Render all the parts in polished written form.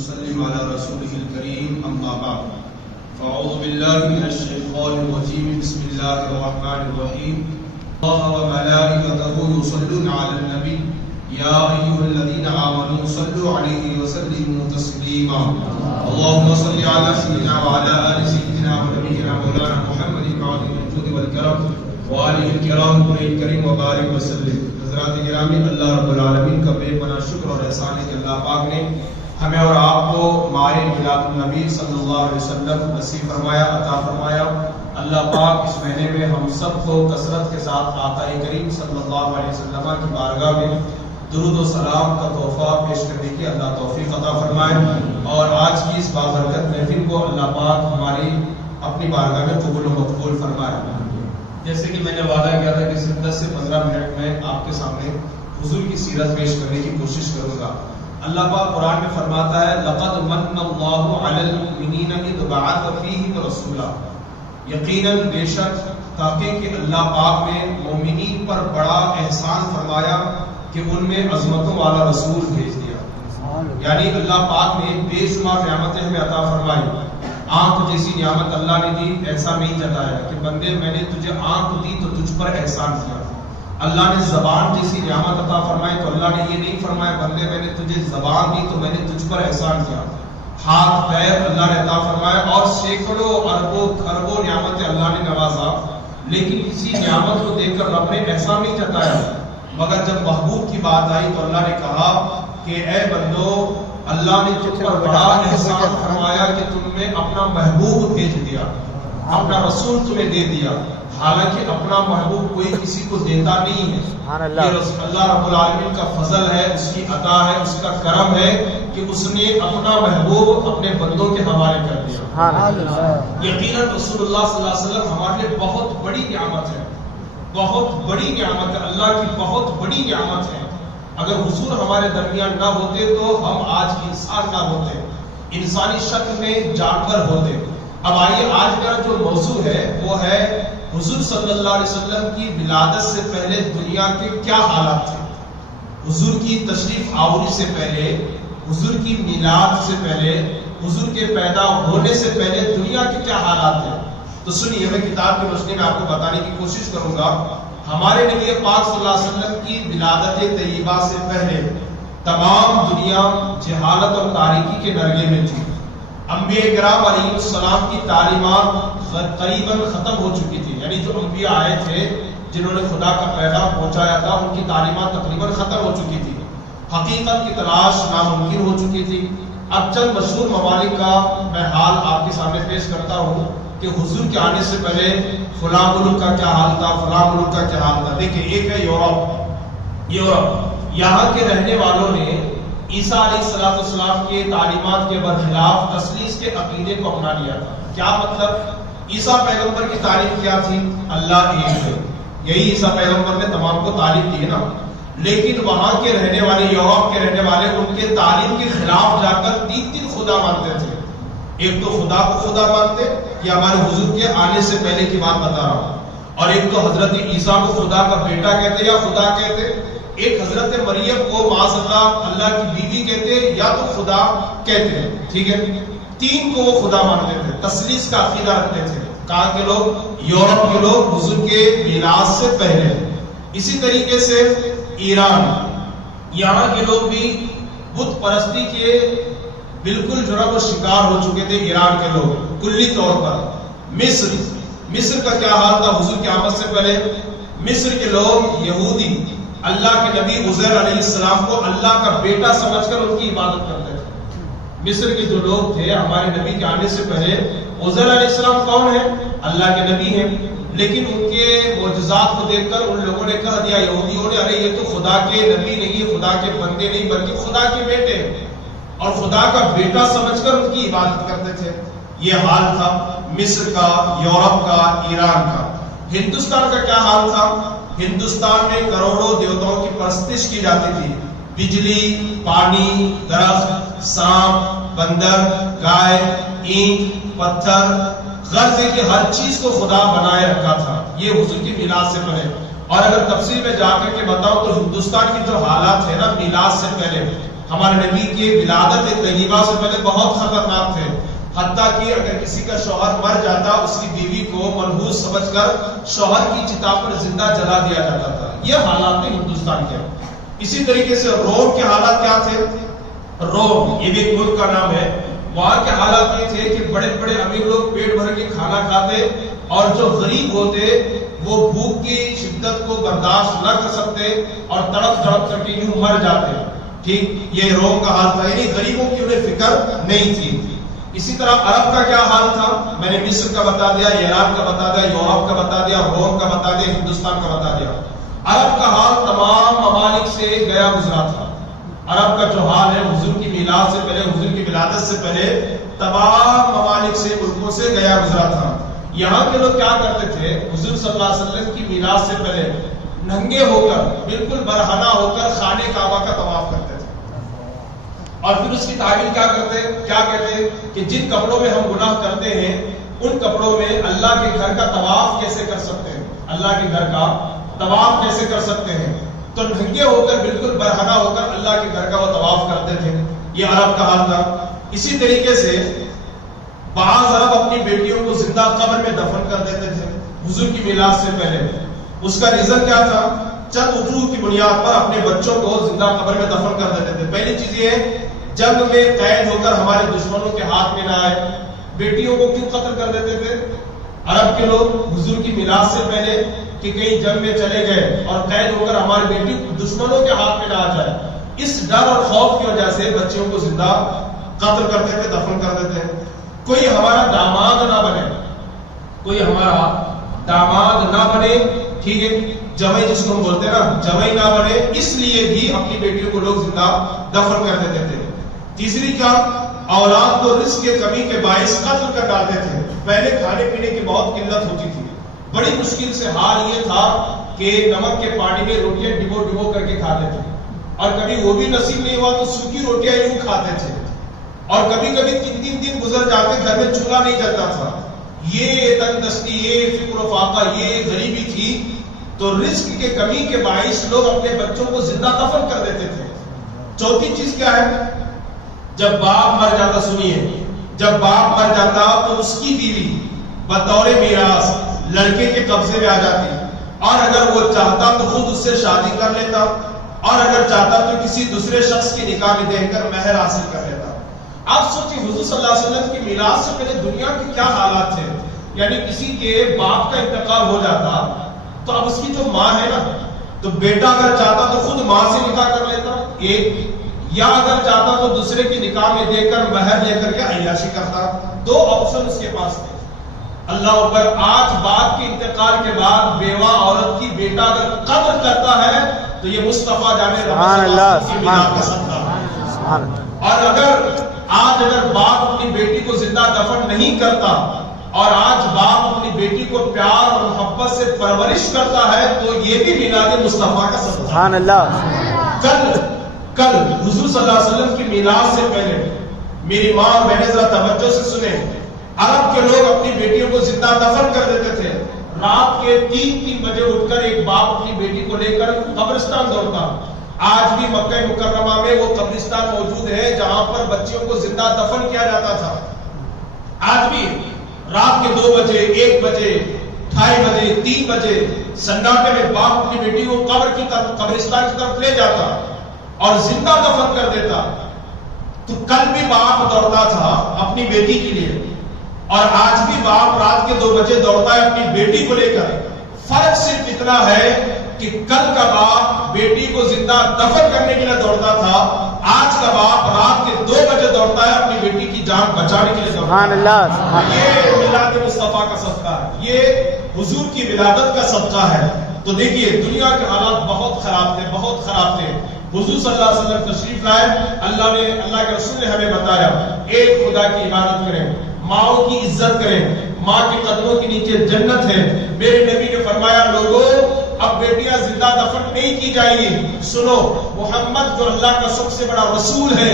ونسلم على رسوله الكريم أما بعد فأعوذ بالله من الشيطان الرجيم بسم الله الرحمن الرحيم الله وملائكته يصلون على النبي يا أيها الذين آمنوا صلوا عليه وسلموا تسليما اللهم صل على سيدنا وعلى آل سيدنا ونبينا مولانا محمد وعلى الجود والكرم وآلہ الکرام الکریم وبارک وسلم۔ حضرات گرامی، اللہ رب العالمین کا بے پناہ شکر اور احسان ہے کہ اللہ پاک نے ہمیں اور آپ کو ماہ میلاد النبی صلی اللہ علیہ وسلم نصیب فرمایا، عطا فرمایا۔ اللہ پاک اس مہینے میں ہم سب کو کثرت کے ساتھ آقا کریم صلی اللہ علیہ وسلم کی بارگاہ میں درود و سلام کا تحفہ پیش کرنے کی اللہ توفیق عطا فرمائے، اور آج کی اس بابرکت محفل کو اللہ پاک ہماری اپنی بارگاہ میں قبول و مقبول فرمائے۔ جیسے کہ میں نے وعدہ کیا تھا کہ صرف 10 سے 15 منٹ میں آپ کے سامنے حضور کی سیرت پیش کرنے کی کوشش کروں گا۔ اللہ پاک قرآن میں فرماتا ہے لَقَدْ مَنَّ اللَّهُ عَلَى الْمُؤْمِنِينَ إِذْ بَعَثَ فِيهِمْ رَسُولًا، یقیناً بے شک تاکہ کہ اللہ پاک نے مومنین پر بڑا احسان فرمایا کہ ان میں عظمتوں والا رسول بھیج دیا، یعنی اللہ پاک نے بے شمار نعمتیں ہمیں عطا فرمائی۔ آنکھ جیسی نعمت اللہ نے دی، ایسا نہیں جتایا کہ بندے میں نے تجھے آنکھ دی تو تجھ پر احسان کیا۔ اللہ نے زبان جیسی نعمت عطا فرمائی تو اللہ نے یہ نہیں فرمایا بندے میں نے تجھے زبان دی تو میں نے تجھ پر احسان کیا۔ ہاتھ پیر اللہ نے عطا فرمایا، اور سینکڑوں اربوں خربوں نعمتیں اللہ نے نوازا، لیکن کسی نعمت کو دیکھ کر رب نے احسان نہیں جتایا، مگر جب محبوب کی بات آئی تو اللہ نے کہا کہ اے بندو، اللہ نے تم پر بڑا احسان فرمایا کہ تم نے اپنا محبوب بھیج دیا، اپنا رسول تمہیں دے دیا، حالانکہ اپنا محبوب کوئی کسی کو دیتا نہیں ہے۔ یہ اللہ رب العالمین کا فضل ہے، اس کی عطا ہے، اس کا کرم ہے کہ اس نے اپنا محبوب اپنے بندوں کے حوالے کر دیا۔ یقیناً رسول اللہ صلی اللہ علیہ وسلم ہمارے لیے بہت بڑی نعمت ہے، بہت بڑی نعمت ہے، اللہ کی بہت بڑی نعمت ہے۔ اگر حضور ہمارے درمیان نہ ہوتے تو ہم آج انسان نہ ہوتے، انسانی شکل میں جانور ہوتے۔ اب آئیے، آج کا جو موضوع ہے وہ ہے حضور صلی اللہ علیہ وسلم کی ولادت سے پہلے دنیا کے کیا حالات تھے، حضور کی تشریف آوری سے پہلے، حضور کی میلاد سے پہلے، حضور کے پیدا ہونے سے پہلے دنیا کے کیا حالات تھے۔ تو سنیے، میں کتاب کی روشنی میں آپ کو بتانے کی کوشش کروں گا۔ ہمارے نبی پاک صلی اللہ علیہ وسلم کی ولادت طیبہ سے پہلے تمام دنیا جہالت اور تاریکی کے نرگے میں تھی۔ انبیاء کرام علیہ السلام کی تعلیمات قریباً ختم ہو چکی تھی، یعنی جو انبیاء آئے تھے جنہوں نے خدا کا پیغام پہنچایا تھا، ان کی تعلیمات تقریباً ختم ہو چکی تھی، حقیقت کی تلاش ناممکن ہو چکی تھی۔ اب چند مشہور ممالک کا میں حال آپ کے سامنے پیش کرتا ہوں کہ حضور کے آنے سے پہلے فلاں ملک کا کیا حال تھا، فلاں ملک کا کیا حال تھا۔ دیکھیں، ایک ہے یورپ، یہاں کے رہنے والوں نے عیسیٰ علیہ السلام کے تعلیمات کے برخلاف تثلیث کے عقیدے کو اپنا لیا تھا۔ کیا مطلب؟ عیسیٰ پیغمبر کی تعلیم کیا تھی؟ اللہ ایک ہے، یہی عیسیٰ پیغمبر نے تمام کو تعلیم دی ہے نا، لیکن وہاں کے رہنے والے، یورپ کے رہنے والے ان کے تعلیم کے خلاف جا کر تین خدا مانتے تھے۔ ایک تو خدا کو خدا مانتے، یہ ہمارے حضور کے آنے سے پہلے کی بات بتا رہا ہوں، اور ایک تو حضرت عیسیٰ کو خدا کا بیٹا کہتے یا خدا کہتے، ایک حضرت مریم کو معاذ اللہ کی بیوی کہتے یا تو خدا کہتے، ٹھیک ہے۔ تین کو وہ خدا مانتے تھے، تثلیث کا عقیدہ رکھتے تھے۔ کہاں کے لوگ؟ یورپ کے لوگ، حضور کے میلاد سے پہلے۔ اسی طریقے سے ایران، یہاں کے لوگ بھی بت پرستی کے بالکل جو ہے وہ شکار ہو چکے تھے، ایران کے لوگ کلی طور پر۔ مصر کا کیا حال تھا حضور کی آمد سے پہلے؟ مصر کے لوگ یہودی اللہ کے نبی عزیر علیہ السلام کو اللہ کا بیٹا سمجھ کر ان کی عبادت کرتے تھے۔ مصر کے جو لوگ تھے ہمارے نبی کے آنے سے پہلے، عزیر علیہ السلام کون ہے؟ اللہ کے نبی ہیں، لیکن ان کے معجزات کو دیکھ کر ان لوگوں نے کہہ دیا، یہودیوں نے، ارے یہ تو خدا کے نبی نہیں، خدا کے بندے نہیں، بلکہ خدا کے بیٹے ہیں، اور خدا کا بیٹا سمجھ کر ان کی عبادت کرتے تھے۔ یہ حال تھا مصر کا، یورپ کا، ایران کا۔ ہندوستان کا کیا حال تھا؟ ہندوستان میں کروڑوں دیوتاؤں کی پرستش کی جاتی تھی، بجلی، پانی، درخت، سانپ، بندر، گائے، اینٹ، پتھر، غرض ہے کہ ہر چیز کو خدا بنائے رکھا تھا۔ یہ حضور کی میلاد سے پہلے اور اگر تفصیل میں جا کر کے بتاؤ تو ہندوستان کی جو حالات ہے نا میلاد سے پہلے، ہمارے نبی کے ولادت طیبہ سے پہلے بہت خطرناک تھے، حتیٰ کہ اگر کسی کا شوہر مر جاتا اس کی بیوی کو منحوس سمجھ کر شوہر کی چتا پر زندہ جلا دیا جاتا تھا. یہ حالات تھے ہندوستان کے. اسی طریقے سے روم کے حالات کیا تھے؟ روم یہ بھی ایک ملک کا نام ہے. وہاں کے حالات یہ تھے کہ بڑے بڑے امیر لوگ پیٹ بھر کے کھانا کھاتے اور جو غریب ہوتے وہ بھوک کی شدت کو برداشت نہ کر سکتے اور تڑپ تڑپ کر کے یوں مر جاتے. ٹھیک، یہ روم کا حال تھا، یعنی غریبوں کی انہیں فکر نہیں تھی. اسی طرح عرب کا کیا حال تھا؟ میں نے مصر کا بتا دیا، ایران کا بتا دیا، یورپ کا بتا دیا، روم کا بتا دیا، ہندوستان کا بتا دیا. عرب کا حال تمام ممالک سے گیا گزرا تھا. عرب کا جو حال ہے حضور کی میلاد سے پہلے، حضور کی ولادت سے پہلے تمام ممالک سے، ملکوں سے گیا گزرا تھا. یہاں کے لوگ کیا کرتے تھے؟ حضور صلی اللہ علیہ وسلم کی میلاد سے پہلے ننگے ہو کر، بالکل برہنہ ہو کر خانہ کعبہ کا طواف کرتے تھے. اور پھر اس کی تعبیر کیا کہتے کہ جن کپڑوں میں ہم گناہ کرتے ہیں ان کپڑوں میں اللہ کے گھر کا طواف کیسے کر سکتے ہیں، اللہ کے گھر کا طواف کیسے کر سکتے ہیں. تو ننگے ہو کر، بالکل برہنہ ہو کر اللہ کے گھر کا وہ طواف کرتے تھے. یہ عرب کا حال تھا. اسی طریقے سے بعض عرب اپنی بیٹیوں کو زندہ قبر میں دفن کر دیتے تھے حضور کی میلاد سے پہلے. اس کا ریزن کیا تھا؟ چند وجوہ کی بنیاد پر اپنے بچوں کو زندہ قبر میں دفن کر دیتے تھے. پہلی چیز یہ، جنگ میں قید ہو کر ہمارے دشمنوں کے ہاتھ میں نہ آئے. بیٹیوں کو کیوں قتل کر دیتے تھے عرب کے لوگ حضور کی میلاد سے پہلے؟ کہ کہیں جنگ میں چلے گئے اور قید ہو کر ہماری بیٹی دشمنوں کے ہاتھ میں نہ آ جائے. اس ڈر اور خوف کی وجہ سے بچیوں کو زندہ قتل کرتے تھے، دفن کر دیتے ہیں. کوئی ہمارا داماد نہ بنے، کوئی ہمارا داماد نہ بنے، ٹھیک ہے، جوائی جس کو ہم بولتے ہیں نا، جوائی نہ بنے، اس لیے بھی اپنی بیٹیوں کو لوگ زندہ دفن کر دیتے تھے. تیسری کیا، اولاد کو رزق کے کمی کے باعث قتل کر ڈالتے تھے. پہلے کھانے پینے کی بہت قلت ہوتی تھی، بڑی مشکل سے حال یہ تھا کہ نمک کے پانی میں روٹیاں ڈبو کر کے کھاتے تھے، اور کبھی وہ بھی نصیب نہیں ہوا تو سوکھی روٹیاں یوں کھاتے تھے. اور کبھی کبھی 3 دن گزر جاتے، گھر میں چولہا نہیں جلتا تھا. یہ تنگ دستی، یہ فکر و فاقہ، یہ غریبی تھی. تو رزق کے کمی کے باعث لوگ اپنے بچوں کو زندہ دفن کر دیتے تھے. چوتھی چیز کیا ہے؟ جب باپ مر جاتا، سنیے، جب باپ مر جاتا تو اس کی بیوی بطور میراث لڑکے کے قبضے میں آ جاتی، اور اگر وہ چاہتا تو خود اس سے شادی کر لیتا، اور اگر چاہتا تو کسی دوسرے شخص کی نکاح میں دے کر مہر حاصل کر لیتا. آپ سوچیں حضور صلی اللہ علیہ وسلم کی میلاد سے پہلے دنیا کے کیا حالات تھے. یعنی کسی کے باپ کا انتقال ہو جاتا تو اب اس کی جو ماں ہے نا، تو بیٹا اگر چاہتا تو خود ماں سے نکاح کر لیتا ایک، یا اگر چاہتا تو دوسرے کی نکاح میں دے کر مہر لے کر کے عیاشی کرتا. 2 آپشن اس کے پاس تھے. اللہ اکبر، آج باپ کے انتقال کے بعد بیوہ عورت کی بیٹا اگر قتل کرتا ہے تو یہ مصطفیٰ جانے کی میلاد کا صدقہ ہے. اور اگر باپ اپنی بیٹی کو زندہ دفن نہیں کرتا اور آج باپ اپنی بیٹی کو پیار اور محبت سے پرورش کرتا ہے تو یہ بھی میلاد مصطفیٰ کا صدقہ ہے. سبحان اللہ. کل حضور صلی اللہ علیہ وسلم کی میلاد سے پہلے میری ماں اور بہنیں ذرا توجہ سے سنیں، عرب کے لوگ اپنی بیٹیوں کو زندہ دفن کر دیتے تھے. رات کے 3 بجے اٹھ کر ایک باپ اپنی بیٹی کو لے کر قبرستان دوڑتا. آج بھی مکہ مکرمہ میں وہ قبرستان موجود ہے جہاں پر بچیوں کو زندہ دفن کیا جاتا تھا. آج بھی رات کے 2 بجے، 1 بجے، 2:30 بجے، 3 بجے سناٹے میں باپ اپنی بیٹی کو قبرستان کی طرف لے جاتا اور زندہ دفن کر دیتا. تو کل بھی باپ دوڑتا تھا اپنی بیٹی کے لیے، اور آج بھی باپ رات کے 2 بجے دوڑتا ہے اپنی بیٹی کو لے کر. فرق صرف اتنا ہے کہ کل کا باپ بیٹی کو زندہ دفن کرنے کے لیے دوڑتا تھا، آج کا باپ رات کے 2 بجے دوڑتا ہے اپنی بیٹی کی جان بچانے کے لیے دوڑتا ہے. سبحان اللہ. یہ میلاد مصطفیٰ کا صدقہ ہے، یہ حضور کی ولادت کا صدقہ ہے. تو دیکھیے دنیا کے حالات بہت خراب تھے، بہت خراب تھے. حضور صلی اللہ علیہ وسلم تشریف لائے، اللہ کے رسول نے ہمیں بتایا ایک خدا کی عبادت کریں، ماؤں کی عزت کریں، ماں کے قدموں کے نیچے جنت ہے. میرے نبی نے فرمایا لوگوں اب بیٹیاں زندہ دفن نہیں کی جائیں گی. سنو، محمد جو اللہ کا سب سے بڑا رسول ہے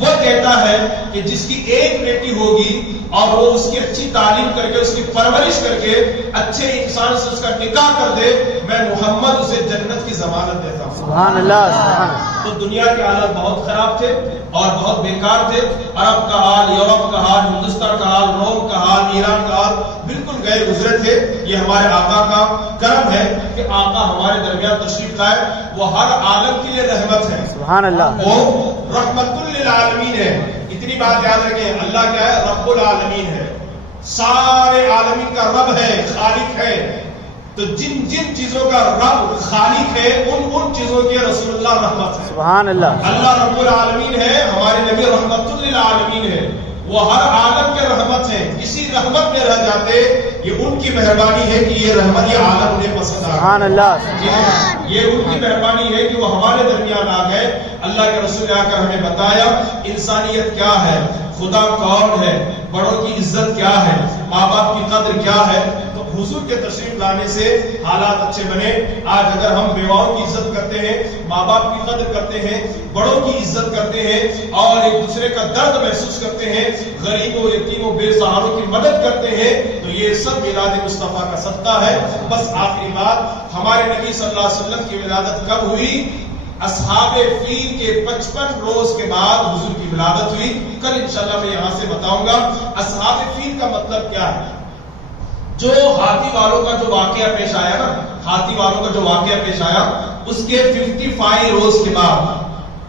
وہ کہتا ہے کہ جس کی ایک بیٹی ہوگی اور وہ اس کی اچھی تعلیم کر کے، اس کی پرورش کر کے اچھے انسان سے اس کا نکاح کر دے، میں محمد اسے جنت کی ضمانت دیتا ہوں. سبحان اللہ سبحان اللہ. تو دنیا کے حالات بہت خراب تھے اور بہت بیکار تھے. عرب کا حال، یورپ کا حال، ہندوستان کا حال، روم کا حال، ایران کا حال بالکل گئے گزرے تھے. یہ ہمارے آقا کا کرم ہے کہ آقا ہمارے درمیان تشریف لائے. وہ ہر عالم کے لیے رحمت ہے. سبحان اللہ. وہ رحمت للعالمین ہے. اتنی بات یاد رکھیں، اللہ کیا ہے؟ رب العالمین ہے. سارے عالمین کا رب ہے، خالق ہے. تو جن جن چیزوں کا رب خالق ہے ان چیزوں کے رسول اللہ رحمت ہے. سبحان اللہ. اللہ رب العالمین ہے، ہمارے نبی رحمت للعالمین ہے. وہ ہر عالم کے رحمت ہے. اسی رحمت میں رہ جاتے. یہ ان کی مہربانی ہے کہ یہ رحمت، یہ عالم انہیں پسند آ گیا. سبحان اللہ. یہ ان کی مہربانی ہے کہ وہ ہمارے درمیان آ گئے. اللہ کے رسول نے آ کر ہمیں بتایا انسانیت کیا ہے، خدا کون ہے، بڑوں کی عزت کیا ہے، ماں باپ کی قدر کیا ہے. تو حضور کے تشریف لانے سے حالات اچھے بنے. آج اگر ہم بیواؤں کی عزت کرتے ہیں، ماں باپ کی قدر کرتے ہیں، بڑوں کی عزت کرتے ہیں اور ایک دوسرے کا درد محسوس کرتے ہیں، غریبوں، یتیموں، بے سہاروں کی مدد کرتے ہیں، تو یہ سب میلاد مصطفیٰ کا صدقہ ہے. بس آخری بات، ہمارے نبی صلی اللہ علیہ وسلم کی ولادت کب ہوئی؟ اصحاب فیل کے 55 روز کے بعد حضور کی ولادت ہوئی. کل انشاءاللہ میں یہاں سے بتاؤں گا اصحاب فیل کا مطلب کیا ہے. جو ہاتھی والوں کا جو واقعہ پیش آیا نا، ہاتھی والوں کا جو واقعہ پیش آیا، اس کے 55 روز کے بعد،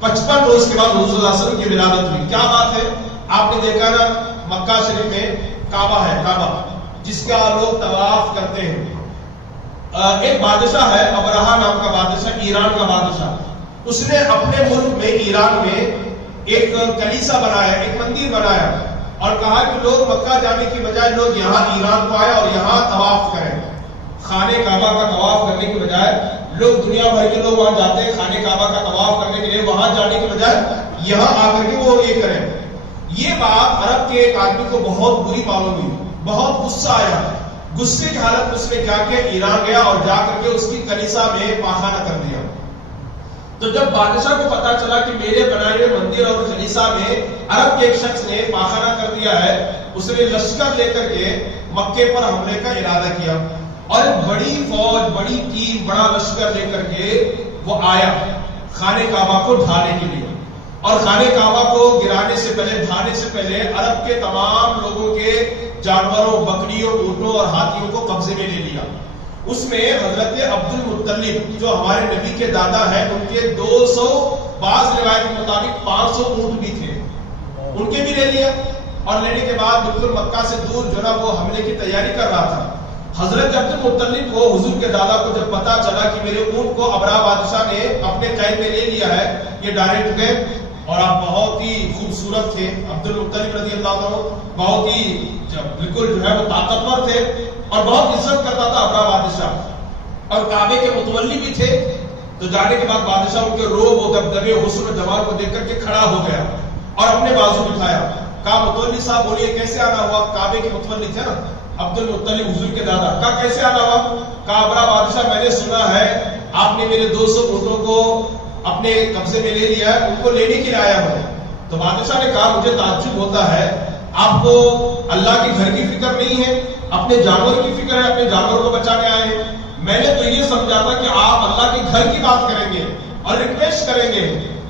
55 روز کے بعد حضور صلی اللہ علیہ وسلم کی ولادت ہوئی. کیا بات ہے؟ آپ نے دیکھا نا مکہ شریف میں کعبہ ہے، کعبہ جس کا لوگ طواف کرتے ہیں. ایک بادشاہ ہے ابرہا نام کا بادشاہ، ایران کا بادشاہ. اس نے اپنے ملک میں ایران میں ایک کلیسا بنایا، ایک مندر بنایا اور کہا کہ لوگ مکہ جانے کی بجائے لوگ یہاں ایران کو آئے اور یہاں طواف کریں. خانہ کعبہ کا طواف کرنے کی بجائے لوگ دنیا بھر کے لوگ وہاں جاتے ہیں خانہ کعبہ کا طواف کرنے کے لیے، وہاں جانے کی بجائے یہاں آ کر کے وہ یہ کریں. یہ بات عرب کے ایک آدمی کو بہت بری معلوم ہوئی، بہت غصہ آیا. غصے کی حالت میں اس نے کیا کیا؟ ایران گیا اور جا کر کے اس کی کلیسا میں پاخانہ کر دیا. تو جب بادشاہ کو پتا چلا کہ میرے بنائے ہوئے مندر اور کلیسا میں عرب کے ایک شخص نے پاخانہ کر دیا ہے، اس نے لشکر لے کر کے مکے پر حملے کا ارادہ کیا اور ایک بڑی فوج، بڑی ٹیم، بڑا لشکر لے کر کے وہ آیا خانہ کعبہ کو ڈھانے کے لیے. اور خانہ کعبہ کو گرانے سے پہلے، ڈھانے سے پہلے عرب کے تمام لوگوں کے جانوروں، بکریوں، اونٹوں اور ہاتھیوں کو قبضے میں لے لیا. اس میں حضرت عبد المطلب جو ہمارے نبی کے دادا ہیں، ان کے 200، بعض روایت کے مطابق 500 اونٹ بھی تھے، ان کے بھی لے لیا. اور لینے کے بعد بالکل مکہ سے دور جو نا وہ حملے کی تیاری کر رہا تھا. حضرت عبد المطلب کو، حضور کے دادا کو جب پتا چلا کہ میرے اونٹ کو ابرہہ بادشاہ نے اپنے قید میں لے لیا ہے، یہ ڈائریکٹ گئے. اور آپ بہت ہی خوبصورت تھے عبد المطلب رضی اللہ عنہ، بہت ہی بالکل جو ہے وہ طاقتور تھے اور بہت عزت کرتا تھا ابرہہ بادشاہ، اور کعبے کے متولی بھی تھے. تو جانے کے بعد بادشاہ ان کے روب و دبدبے، حسن و جمال کو دیکھ کر کے کھڑا ہو گیا اور اپنے بازو اٹھایا. کہا متولی صاحب بولیے کیسے آنا ہوا؟ کعبے کے متولی تھے نا عبد المطلب حضور کے دادا. کہا کیسے آنا ہوا؟ کہا ابرہہ بادشاہ میں نے سنا ہے آپ نے میرے 200 اونٹوں کو اپنے قبضے میں لے لیا ہے، ان کو لینے کے لیے آیا ہوں. تو بادشاہ نے کہا مجھے تعجب ہوتا ہے، آپ کو اللہ کے گھر کی فکر نہیں ہے، اپنے جانور کی فکر ہے، اپنے جانور کو بچانے آئے ہیں. میں نے تو یہ سمجھا تھا کہ آپ اللہ کے گھر کی بات کریں گے اور ریکویسٹ کریں گے.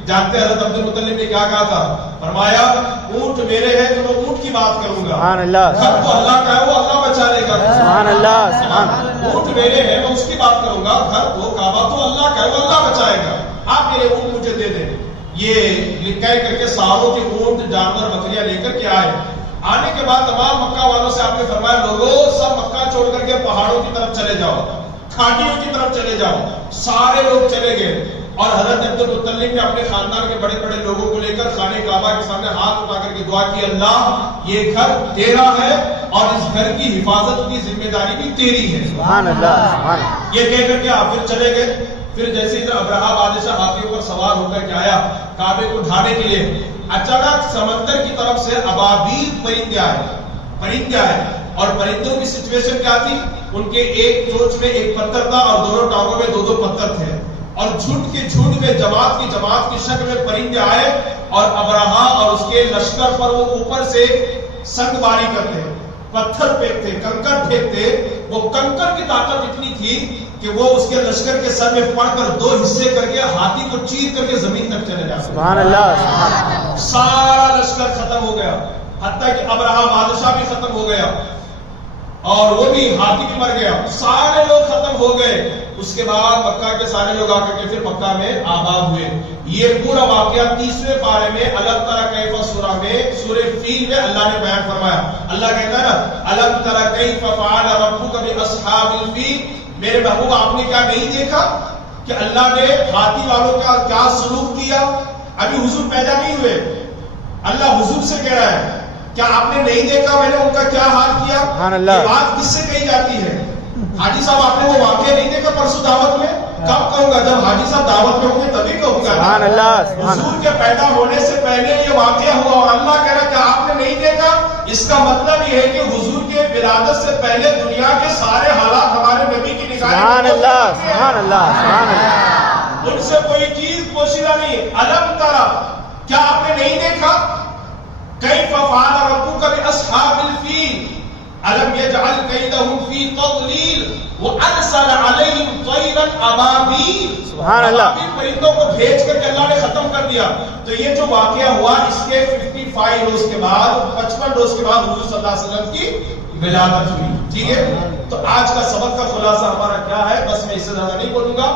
جانتے ہیں حضرت عبد المطلب نے کیا کہا تھا؟ فرمایا اونٹ میرے ہیں تو میں اونٹ کی بات کروں گا، سبحان اللہ. گھر تو اللہ کا ہے، وہ اللہ بچا لے گا. سبحان اللہ سبحان اللہ. اونٹ میرے ہیں میں اس کی بات کروں گا، گھر تو کعبہ تو اللہ کا ہے، وہ اللہ بچائے گا. آپ میرے اونٹ مجھے دے دیں. یہ کہہ کر کے ساروں کے اونٹ، جانور، بکریاں لے کر کے آئے. آنے کے بعد تمام مکہ والوں سے آپ نے فرمایا لوگوں سب مکہ چھوڑ کر کے پہاڑوں کی طرف چلے جاؤ، کھاڑیوں کی طرف چلے جاؤ. سارے لوگ چلے گئے اور حضرت عبد المطلب نے اپنے خاندان کے بڑے بڑے لوگوں کو لے کر خانہ کعبہ کے سامنے ہاتھ اٹھا کر کے دعا کی، اللہ یہ گھر تیرا ہے اور اس گھر کی حفاظت کی ذمہ داری بھی تیری ہے. سبحان اللہ سبحان اللہ. یہ کہہ کر کے آپ پھر چلے گئے. پھر جیسے ادھر ابرہہ بادشاہ ہاتھیوں پر سوار ہو کر کے آیا کعبے کو ڈھانے کے لیے، اچانک سمندر کی طرف سے ابابیل پرندے آئے. اور پرندوں کی سچویشن کیا تھی؟ ان کے ایک چونچ میں ایک پتھر تھا اور دونوں ٹانگوں میں 2 پتھر تھے. اور جھنڈ کے جھنڈ میں جماعت کی شکل میں پرندے آئے اور ابرہہ اور اس کے لشکر پر وہ اوپر سے سنگ باری کرتے، پتھر پھینکتے، کنکر پھینکتے. وہ کنکر کی طاقت اتنی تھی کہ وہ اس کے لشکر کے سر میں پڑ کر 2 حصے کر کے ہاتھی کو چیر کر کے زمین تک چلے جاتے. سبحان اللہ سبحان اللہ. سارا لشکر ختم ہو گیا, حتیٰ کہ ابرہا بادشاہ بھی ختم ہو گیا اور وہ بھی ہاتھی بھی مر گیا, سارے لوگ ختم ہو گئے. اس کے بعد مکہ کے سارے لوگ آ کر کے پھر مکہ میں آباد ہوئے. یہ پورا واقعہ 30ویں پارے میں الم تر کیف سورہ میں سورہ فیل میں اللہ نے بیان فرمایا. اللہ کہتا ہے نا الم تر کیف فعل ربک باصحاب الفیل, میرے محبوب آپ نے کیا نہیں دیکھا کہ اللہ نے ہاتھی والوں کا کیا سلوک کیا. ابھی حضور پیدا نہیں ہوئے, اللہ حضور سے کہہ رہا ہے کیا آپ نے نہیں دیکھا میں نے ان کا کیا حال کیا. یہ بات کس سے کہی جاتی ہے؟ حاجی صاحب آپ نے وہ واقعہ نہیں دیکھا پرسوں دعوت میں؟ کب کہوں گا؟ جب حاجی صاحب دعوت میں ہوں گے تبھی کہوں گا. سبحان اللہ. حضور کے پیدا ہونے سے پہلے یہ واقعہ ہوا اور اللہ کہہ رہا کہ آپ نے نہیں دیکھا. اس کا مطلب یہ ہے کہ حضور کے ولادت سے پہلے دنیا کے سارے حالات ہمارے نبی کی نگاہ میں. سبحان اللہ سبحان اللہ سبحان اللہ. ان سے کوئی چیز پوشیدہ نہیں. الم ترى, کیا آپ نے نہیں دیکھا کیف فعل ربک باصحاب الفیل الم یجعل کیدہم فی تضلیل وارسل علیہم طیرا ابابیل. سبحان اللہ. پرندوں کو بھیج کر کے اللہ نے ختم کر دیا. تو یہ جو واقعہ ہوا اس کے 55 روز کے بعد 55 روز کے بعد حضور صلی اللہ علیہ وسلم کی ولادت ہوئی. ٹھیک ہے, تو آج کا سبق کا خلاصہ ہمارا کیا ہے؟ بس میں اس سے زیادہ نہیں بولوں گا.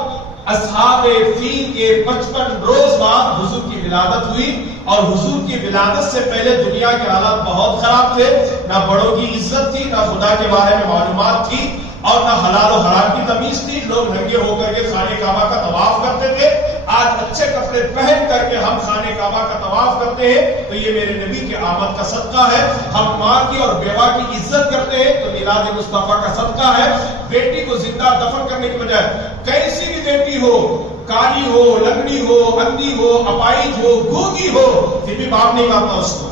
اصحاب فیل کے 55 روز بعد حضور کی ولادت ہوئی اور حضور کی ولادت سے پہلے دنیا کے حالات بہت خراب تھے. نہ بڑوں کی عزت تھی, نہ خدا کے بارے میں معلومات تھی اور نہ حلال و حرام کی تمیز تھی. لوگ ننگے ہو کر کے خانہ کعبہ کا طواف کرتے تھے. آج اچھے کپڑے پہن کر کے ہم خانہ کعبہ کا طواف کرتے ہیں تو یہ میرے نبی کی آمد کا صدقہ ہے. ہم ماں کی اور بیوہ کی عزت کرتے ہیں تو میلاد مصطفیٰ کا صدقہ ہے. بیٹی کو زندہ دفن کرنے کی بجائے کیسی بھی بیٹی ہو, کالی ہو, لنگڑی ہو, اندھی ہو, اپائج ہو, گونگی ہو, پھر بھی باپ نہیں مانتا اس کو.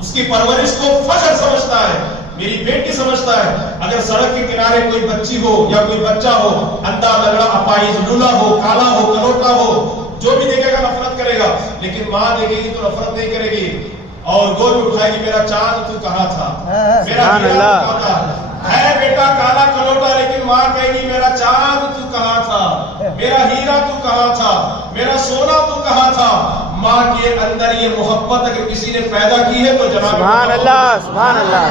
اس کی پرورش کو فخر سمجھتا ہے, میری بیٹی سمجھتا ہے. اگر سڑک کے کنارے کوئی بچی ہو یا کوئی بچہ ہو, اندھا لگڑا اپائج لولا ہو, کالا ہو, کلوٹا ہو, جو بھی دیکھے گا نفرت کرے گا. لیکن ماں دیکھے گی تو نفرت نہیں کرے گی اور گود میں اٹھائے گی, میرا چاند تو کہاں تھا, میرا کہاں تھا. ہے بیٹا کالا کلوٹا لیکن ماں کہے گی میرا چاند تو کہاں تھا, میرا ہیرا تو کہاں تھا, میرا سونا تو کہاں تھا. ماں کے اندر یہ محبت اگر کسی نے پیدا کی ہے تو جناب سبحان اللہ سبحان اللہ.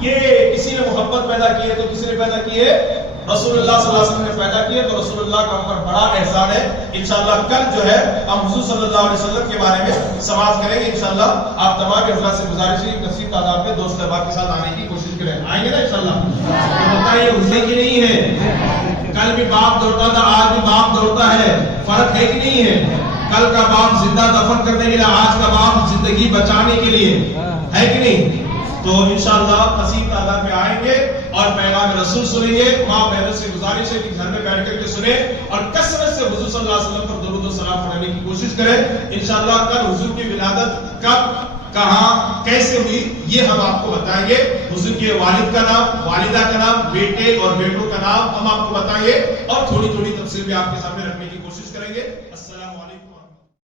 یہ کسی نے محبت پیدا کی ہے تو کسی نے پیدا کی ہے رسول اللہ صلی اللہ علیہ وسلم نے پیدا کی ہے. تو رسول اللہ کا ہم پر بڑا احسان ہے. انشاءاللہ کل جو ہے ہم حضور صلی اللہ علیہ وسلم کے بارے میں سماعت کریں گے. انشاءاللہ آپ تمام کے حضرات سے گزارش ہے کثیر تعداد میں دوست احباب کے ساتھ آنے کی کوشش کریں. آئیں گے نا انشاءاللہ. بتائیے حضور کی نہیں ہے, کل بھی باپ دوڑتا تھا آج بھی باپ دوڑتا ہے, فرق ہے کہ نہیں ہے؟ کل کا باپ زندہ دفن کرنے کے لیے, آج کا باپ زندگی بچانے کے لیے ہے کہ نہیں؟ تو انشاءاللہ کثیر تعداد میں آئیں گے اور پیغام رسول سنیں گے. ماں بہنوں سے گزارش ہے کہ گھر میں بیٹھ کر کے سنیں اور کثرت سے حضور صلی اللہ علیہ وسلم پر درود و سلام پڑھنے کی کوشش کریں. انشاءاللہ کل حضور کی ولادت کب, کہاں, کیسے ہوئی یہ ہم آپ کو بتائیں گے. حضور کے والد کا نام, والدہ کا نام, بیٹے اور بیٹوں کا نام ہم آپ کو بتائیں گے اور تھوڑی تھوڑی تفصیل بھی آپ کے سامنے رکھنے کی کوشش کریں گے. السلام علیکم.